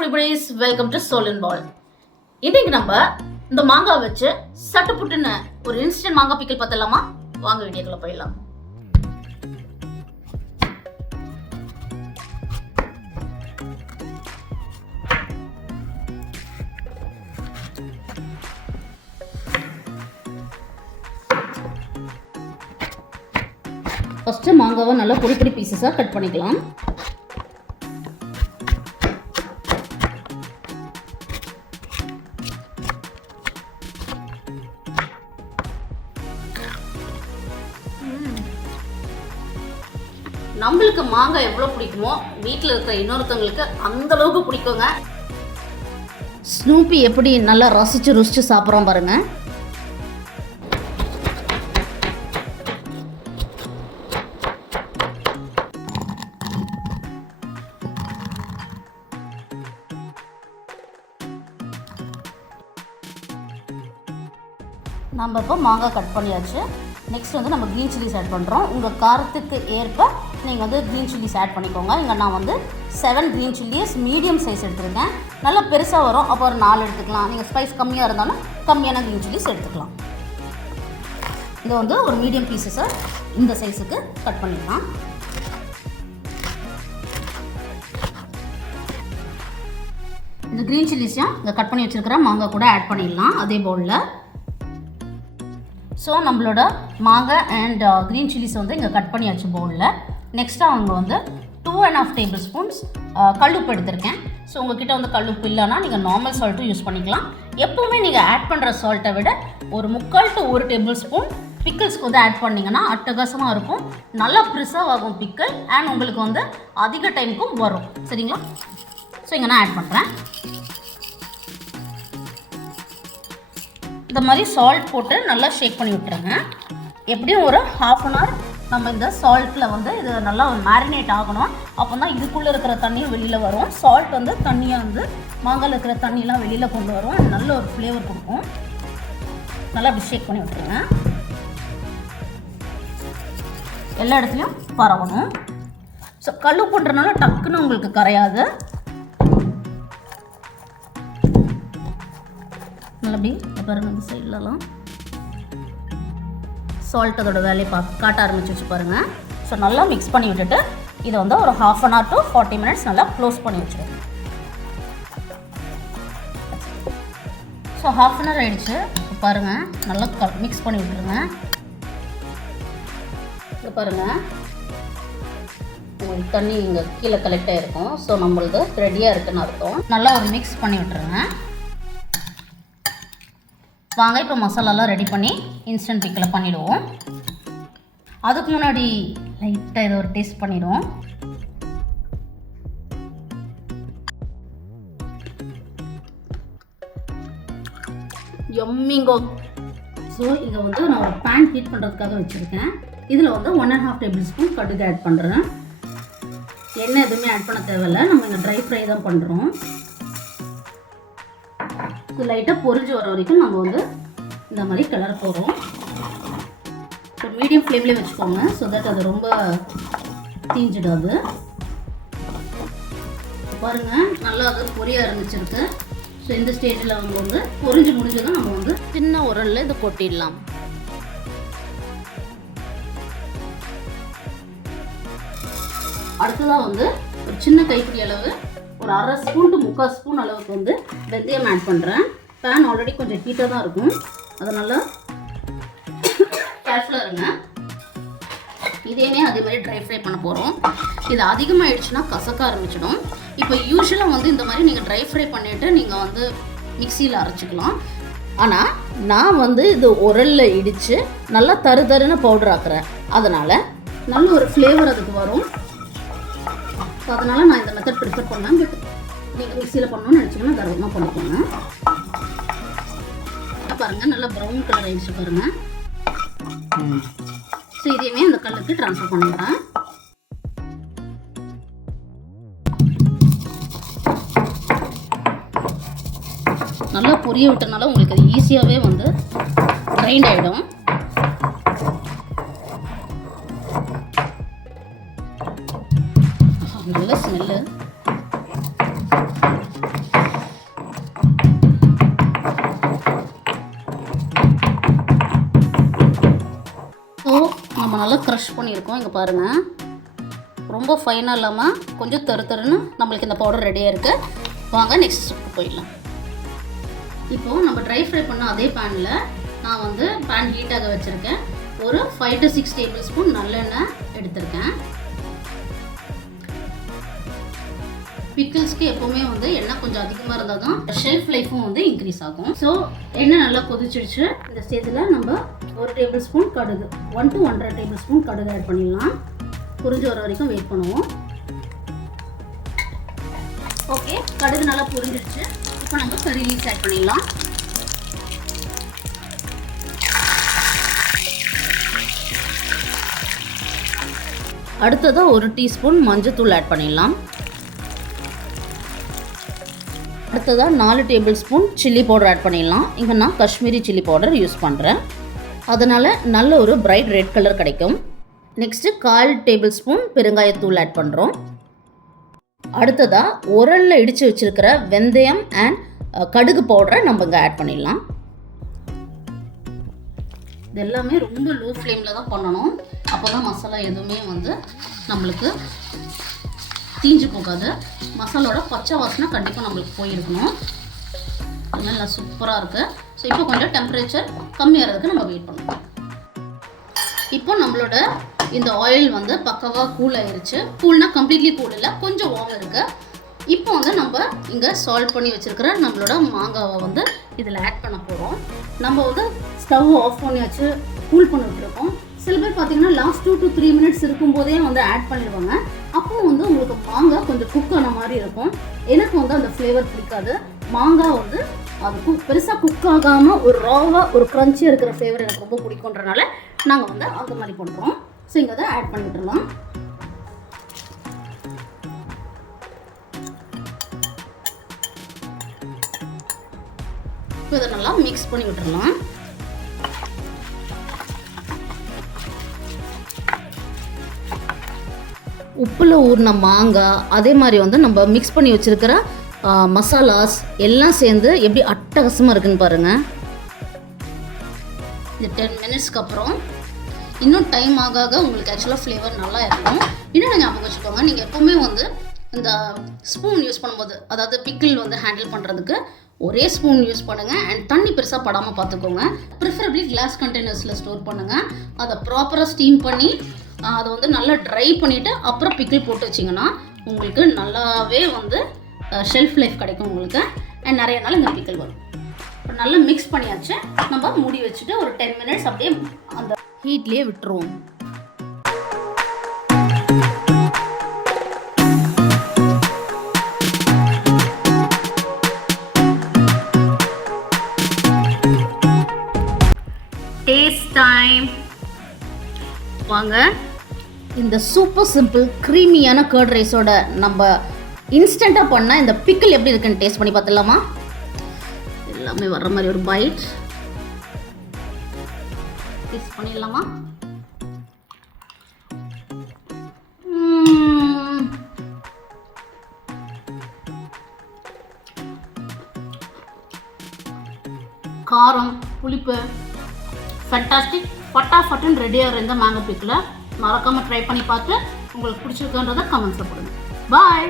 everybody's welcome to soulinbowl. இன்னைக்கு நம்ம இந்த மாங்காய் வச்சு சட்டுப்புட்டுன்னு ஒரு இன்ஸ்டன்ட் மாங்காய் பிக்கல் பார்த்தலாமா? வாங்க வீடியோக்குள்ள போயிடலாம். ஃபர்ஸ்ட் மாங்காவை நல்லா பொடி பொடி பீசஸாக கட் பண்ணிக்கலாம். நம்மளுக்கு மாங்காய் எவ்வளோ பிடிக்குமோ வீட்டில் இருக்கிற இன்னொருத்தவங்களுக்கு அந்த அளவுக்கு பிடிக்குங்க. ஸ்னூப்பி எப்படி நல்லா ருசிச்சு சாப்பிட்றோம் பாருங்க. நம்ம இப்போ மாங்காய் கட் பண்ணியாச்சு. நெக்ஸ்ட் வந்து நம்ம க்ரீன் சில்லிஸ் ஆட் பண்ணுறோம். உங்கள் காரத்துக்கு ஏற்ப நீங்கள் வந்து க்ரீன் சில்லிஸ் ஆட் பண்ணிக்கோங்க. இங்கே நான் வந்து 7 க்ரீன் சில்லிஸ் மீடியம் சைஸ் எடுத்துருக்கேன். நல்லா பெருசாக வரும், அப்போ ஒரு 4 எடுத்துக்கலாம். நீங்கள் ஸ்பைஸ் கம்மியாக இருந்தாலும் கம்மியான க்ரீன் சில்லிஸ் எடுத்துக்கலாம். இதை வந்து ஒரு மீடியம் பீசஸை இந்த சைஸுக்கு கட் பண்ணிடலாம். இந்த க்ரீன் சில்லிஸையும் இங்கே கட் பண்ணி வச்சுருக்கிற மாங்காய் கூட ஆட் பண்ணிடலாம் அதே பவுலில். ஸோ நம்மளோட மாங்காய் அண்ட் க்ரீன் சில்லிஸ் வந்து இங்கே கட் பண்ணியாச்சு பவுலில். நெக்ஸ்ட்டாக அவங்க வந்து 2.5 டேபிள் ஸ்பூன்ஸ் கல்லுப்பு எடுத்திருக்கேன். ஸோ உங்கள்கிட்ட வந்து கல்லுப்பு இல்லைன்னா நீங்கள் நார்மல் சால்ட்டும் யூஸ் பண்ணிக்கலாம். எப்போவுமே நீங்கள் ஆட் பண்ணுற சால்ட்டை விட ஒரு 3/4 to 1 டேபிள் ஸ்பூன் பிக்கிள்ஸ்க்கு வந்து ஆட் பண்ணிங்கன்னா அட்டகாசமாக இருக்கும். நல்லா ப்ரிசர்வ் ஆகும் பிக்கிள் அண்ட் உங்களுக்கு வந்து அதிக டைமுக்கும் வரும். சரிங்களா? ஸோ இங்கே நான் ஆட் பண்ணுறேன். இந்த மாதிரி சால்ட் போட்டு நல்லா ஷேக் பண்ணி விட்டுருங்க. எப்படியும் ஒரு 1/2 அன் ஹவர் நம்ம இந்த சால்ட்டில் வந்து இது நல்லா மேரினேட் ஆகணும். அப்போ தான் இதுக்குள்ளே இருக்கிற தண்ணியும் வெளியில் வரும். சால்ட் வந்து தண்ணியை வந்து மாங்காயில் இருக்கிற தண்ணியெலாம் வெளியில் கொண்டு வரும். அது நல்ல ஒரு ஃப்ளேவர் கொடுக்கும். நல்லா அப்படி ஷேக் பண்ணி விட்டுருங்க. எல்லா இடத்துலையும் பரவணும். ஸோ கல் போட்டுறதுனால டக்குன்னு உங்களுக்கு கரையாது. அப்படி பாருங்கள், இந்த சைட்லலாம் சால்ட் அதோட வேலையை காட்ட ஆரம்பிச்சு பாருங்கள். ஸோ நல்லா மிக்ஸ் பண்ணி விட்டுட்டு இதை வந்து ஒரு 1/2 அன் ஹவர் to 40 minutes நல்லா க்ளோஸ் பண்ணி வச்சுருவோம். ஸோ 1/2 அன் ஹவர் ஆகிடுச்சு. பாருங்கள், நல்லா மிக்ஸ் பண்ணி விட்டுருங்க. இது பாருங்கள், உங்களுக்கு தண்ணி இங்கே கீழே கலெக்ட் ஆகிருக்கும். ஸோ நம்மளுக்கு ரெடியாக இருக்குன்னு அர்த்தம். நல்லா ஒரு மிக்ஸ் பண்ணி விட்டுருங்க. வாங்க இப்போ மசாலாலாம் ரெடி பண்ணி இன்ஸ்டன்ட் பிக்கில் பண்ணிவிடுவோம். அதுக்கு முன்னாடி லைட்டாக இதை ஒரு டேஸ்ட் பண்ணிவிடுவோம். யம்மிங்கோ. ஸோ இதை வந்து நான் ஒரு பேன் ஹீட் பண்ணுறதுக்காக வச்சுருக்கேன். இதில் வந்து 1.5 டேபிள் ஸ்பூன் கடுகு ஆட் பண்ணுறேன். எண்ணெய் எதுவுமே ஆட் பண்ண தேவையில்லை, நம்ம இங்கே ட்ரை ஃப்ரை தான் பண்ணுறோம். லைட்டாக பொரிஞ்சு வர வரைக்கும் நம்ம வந்து இந்த மாதிரி கிளற போகிறோம். ஸோ மீடியம் ஃப்ளேம்லேயே வச்சுக்கோங்க, ஸோ தட் அது ரொம்ப தீஞ்சிடாது. பாருங்கள், நல்லா அது பொரிய ஆரம்பிச்சிருக்கு. ஸோ இந்த ஸ்டேஜில் அவங்க வந்து பொரிஞ்சு முடிஞ்சதும் நம்ம வந்து சின்ன உரலில் இதை கொட்டிடலாம். அடுத்ததாக வந்து ஒரு சின்ன கைப்பிடி அளவு ஒரு 1/2 ஸ்பூன் to 3/4 ஸ்பூன் அளவுக்கு வந்து வெந்தயம் ஆட் பண்ணுறேன். பேன் ஆல்ரெடி கொஞ்சம் ஹீட்டாக தான் இருக்கும், அதனால் கேர்ஃபுல்லாக இருங்க. இதையுமே அதே மாதிரி ட்ரை ஃப்ரை பண்ண போகிறோம். இது அதிகமாகிடுச்சுன்னா கசக்க ஆரம்பிச்சிடும். இப்போ யூஸ்வலாக வந்து இந்த மாதிரி நீங்கள் ட்ரை ஃப்ரை பண்ணிவிட்டு நீங்கள் வந்து மிக்சியில் அரைச்சிக்கலாம். ஆனால் நான் வந்து இது உரலில் இடித்து நல்லா தருன்னு பவுடர் ஆக்குறேன். அதனால் நல்ல ஒரு ஃப்ளேவர் அதுக்கு வரும். ஸோ அதனால் நான் இந்த மெத்தட் ப்ரிஃபர் பண்ணேன். பட் நீங்கள் மிக்சியில் பண்ணணும்னு நினச்சிங்கன்னா தாராளமாக பண்ணிக்கோங்க. பாருங்கள், நல்லா ப்ரௌன் கலர் ஆகிடுச்சு பாருங்கள். ஸோ இதையுமே அந்த கல்லுக்கு ட்ரான்ஸ்ஃபர் பண்ணிடுறேன். நல்லா பொரிய விட்டனால உங்களுக்கு அது ஈஸியாகவே வந்து கிரைண்ட் ஆகிடும். நல்ல ஸ்மெல்லு. நம்ம நல்லா க்ரஷ் பண்ணியிருக்கோம். இங்கே பாருங்கள், ரொம்ப ஃபைனாக இல்லாமல் கொஞ்சம் தருன்னு நம்மளுக்கு இந்த பவுடர் ரெடியாக இருக்குது. வாங்க நெக்ஸ்ட் ஸ்டெப்புக்கு போயிடலாம். இப்போது நம்ம ட்ரை ஃப்ரை பண்ண அதே பேனில் நான் வந்து பேன் ஹீட்டாக வச்சுருக்கேன். ஒரு 5 to 6 டேபிள் ஸ்பூன் நல்லெண்ணெய் எடுத்திருக்கேன். பிக்கிள்ஸ்க்கு எப்போவுமே வந்து எண்ணெய் கொஞ்சம் அதிகமாக இருந்தால் தான் ஷெல்ஃப் லைஃப்பும் வந்து இன்க்ரீஸ் ஆகும். ஸோ எண்ணெய் நல்லா கொதிச்சிடுச்சு. இந்த ஸ்டேஜில் நம்ம 1 டேபிள் ஸ்பூன் கடுகு, 1 to 1.5 டேபிள் ஸ்பூன் கடுகு ஆட் பண்ணிடலாம். புரிஞ்சு வர வரைக்கும் வெயிட் பண்ணுவோம். ஓகே, கடுகு நல்லா புரிஞ்சிடுச்சு. இப்போ நம்ம கறி லீவ்ஸ் ஆட் பண்ணிடலாம். அடுத்ததாக 1 டீஸ்பூன் மஞ்சத்தூள் ஆட் பண்ணிடலாம். அடுத்ததாக 4 tablespoon chilli powder add பண்ணிடலாம். இங்கே நான் காஷ்மீரி சில்லி பவுடர் யூஸ் பண்ணுறேன், அதனால் நல்ல ஒரு பிரைட் ரெட் கலர் கிடைக்கும். நெக்ஸ்ட்டு 1/4 டேபிள் ஸ்பூன் பெருங்காயத்தூள் ஆட் பண்ணுறோம். அடுத்ததாக உரலில் இடித்து வச்சுருக்கிற வெந்தயம் அண்ட் கடுகு பவுடரை நம்ம இங்கே ஆட் பண்ணிடலாம். இது எல்லாமே ரொம்ப லோ ஃப்ளேமில் தான் பண்ணணும். அப்போ தான் மசாலா எதுவுமே வந்து நம்மளுக்கு தீஞ்சு போகாது. மசாலோட பச்சை வாசனை கண்டிப்பாக நம்மளுக்கு போயிருக்கணும். அதனால நல்லா சூப்பராக இருக்குது. ஸோ இப்போ கொஞ்சம் டெம்பரேச்சர் கம்மியாகிறதுக்கு நம்ம வெயிட் பண்ணுவோம். இப்போ நம்மளோட இந்த ஆயில் வந்து பக்கவாக கூல் ஆயிருச்சு. கூல்னால் கம்ப்ளீட்லி கூல் இல்லை, கொஞ்சம் வார்ம் இருக்குது. இப்போ வந்து நம்ம இங்கே சால்ட் பண்ணி வச்சுருக்கிற நம்மளோட மாங்காவை வந்து இதில் ஆட் பண்ண போகிறோம். நம்ம வந்து ஸ்டவ் ஆஃப் பண்ணி வச்சு கூல் பண்ணி விட்டுருக்கோம். சில பேர் பார்த்தீங்கன்னா லாஸ்ட் 2 to 3 மினிட்ஸ் இருக்கும்போதே வந்து ஆட் பண்ணிடுவாங்க. அப்போ வந்து உங்களுக்கு மாங்காய் கொஞ்சம் குக் ஆன மாதிரி இருக்கும். எனக்கு வந்து அந்த ஃப்ளேவர் பிடிக்காது. மாங்காய் வந்து அது பெருசாக குக் ஆகாமல் ஒரு ராவாக ஒரு க்ரன்ச்சியாக இருக்கிற ஃப்ளேவர் எனக்கு ரொம்ப பிடிக்குன்றனால நாங்கள் வந்து அந்த மாதிரி பண்ணுறோம். ஸோ இங்கே அதை ஆட் பண்ணி விட்டுடலாம். இப்போ இதை நல்லா மிக்ஸ் பண்ணி விட்டுடலாம். உப்பில் ஊறின மாங்காய், அதே மாதிரி வந்து நம்ம மிக்ஸ் பண்ணி வச்சுருக்கிற மசாலாஸ் எல்லாம் சேர்ந்து எப்படி அட்டகாசமாக இருக்குன்னு பாருங்கள். இந்த 10 மினிட்ஸ்க்கு அப்புறம் இன்னும் டைம் ஆக உங்களுக்கு ஆக்சுவலாக ஃப்ளேவர் நல்லா இருக்கும். இன்னும் ஞாபகம் வச்சுக்கோங்க, நீங்கள் எப்போவுமே வந்து இந்த ஸ்பூன் யூஸ் பண்ணும்போது, அதாவது பிக்கிள் வந்து ஹேண்டில் பண்ணுறதுக்கு ஒரே ஸ்பூன் யூஸ் பண்ணுங்கள். அண்ட் தண்ணி பெருசாக படாமல் பார்த்துக்கோங்க. ப்ரிஃபரபிளி கிளாஸ் கண்டெய்னர்ஸில் ஸ்டோர் பண்ணுங்கள். அதை ப்ராப்பராக ஸ்டீம் பண்ணி அதை வந்து நல்லா ட்ரை பண்ணிவிட்டு அப்புறம் பிக்கிள் போட்டு வச்சிங்கன்னா உங்களுக்கு நல்லாவே வந்து ஷெல்ஃப் லைஃப் கிடைக்கும் உங்களுக்கு. அண்ட் நிறைய நாள் இந்த பிக்கிள் வரும். இப்போ நல்லா மிக்ஸ் பண்ணியாச்சு. நம்ம மூடி வச்சுட்டு ஒரு 10 மினிட்ஸ் அப்படியே அந்த ஹீட்லேயே விட்டுருவோம். Taste time. வாங்க, இந்த சூப்பர் சிம்பிள் க்ரீமியான கர்ட் ரைஸோட நம்ம இன்ஸ்டண்ட்டாக பண்ணால் இந்த பிக்கிள் எப்படி இருக்குன்னு டேஸ்ட் பண்ணி பார்த்துடலாமா? எல்லாமே வர்ற மாதிரி ஒரு பைட் டேஸ்ட் பண்ணிடலாமா? காரம், புளிப்பு, ஃபேண்டாஸ்டிக். ஃபட்டாஃபட்டுன்னு ரெடியாக இருந்த மேங்கோ பிக்கில் மறக்காமல் ட்ரை பண்ணி பார்த்து உங்களுக்கு பிடிச்சிருக்குன்றதை கமெண்ட்ஸில் போடுங்க. பாய்.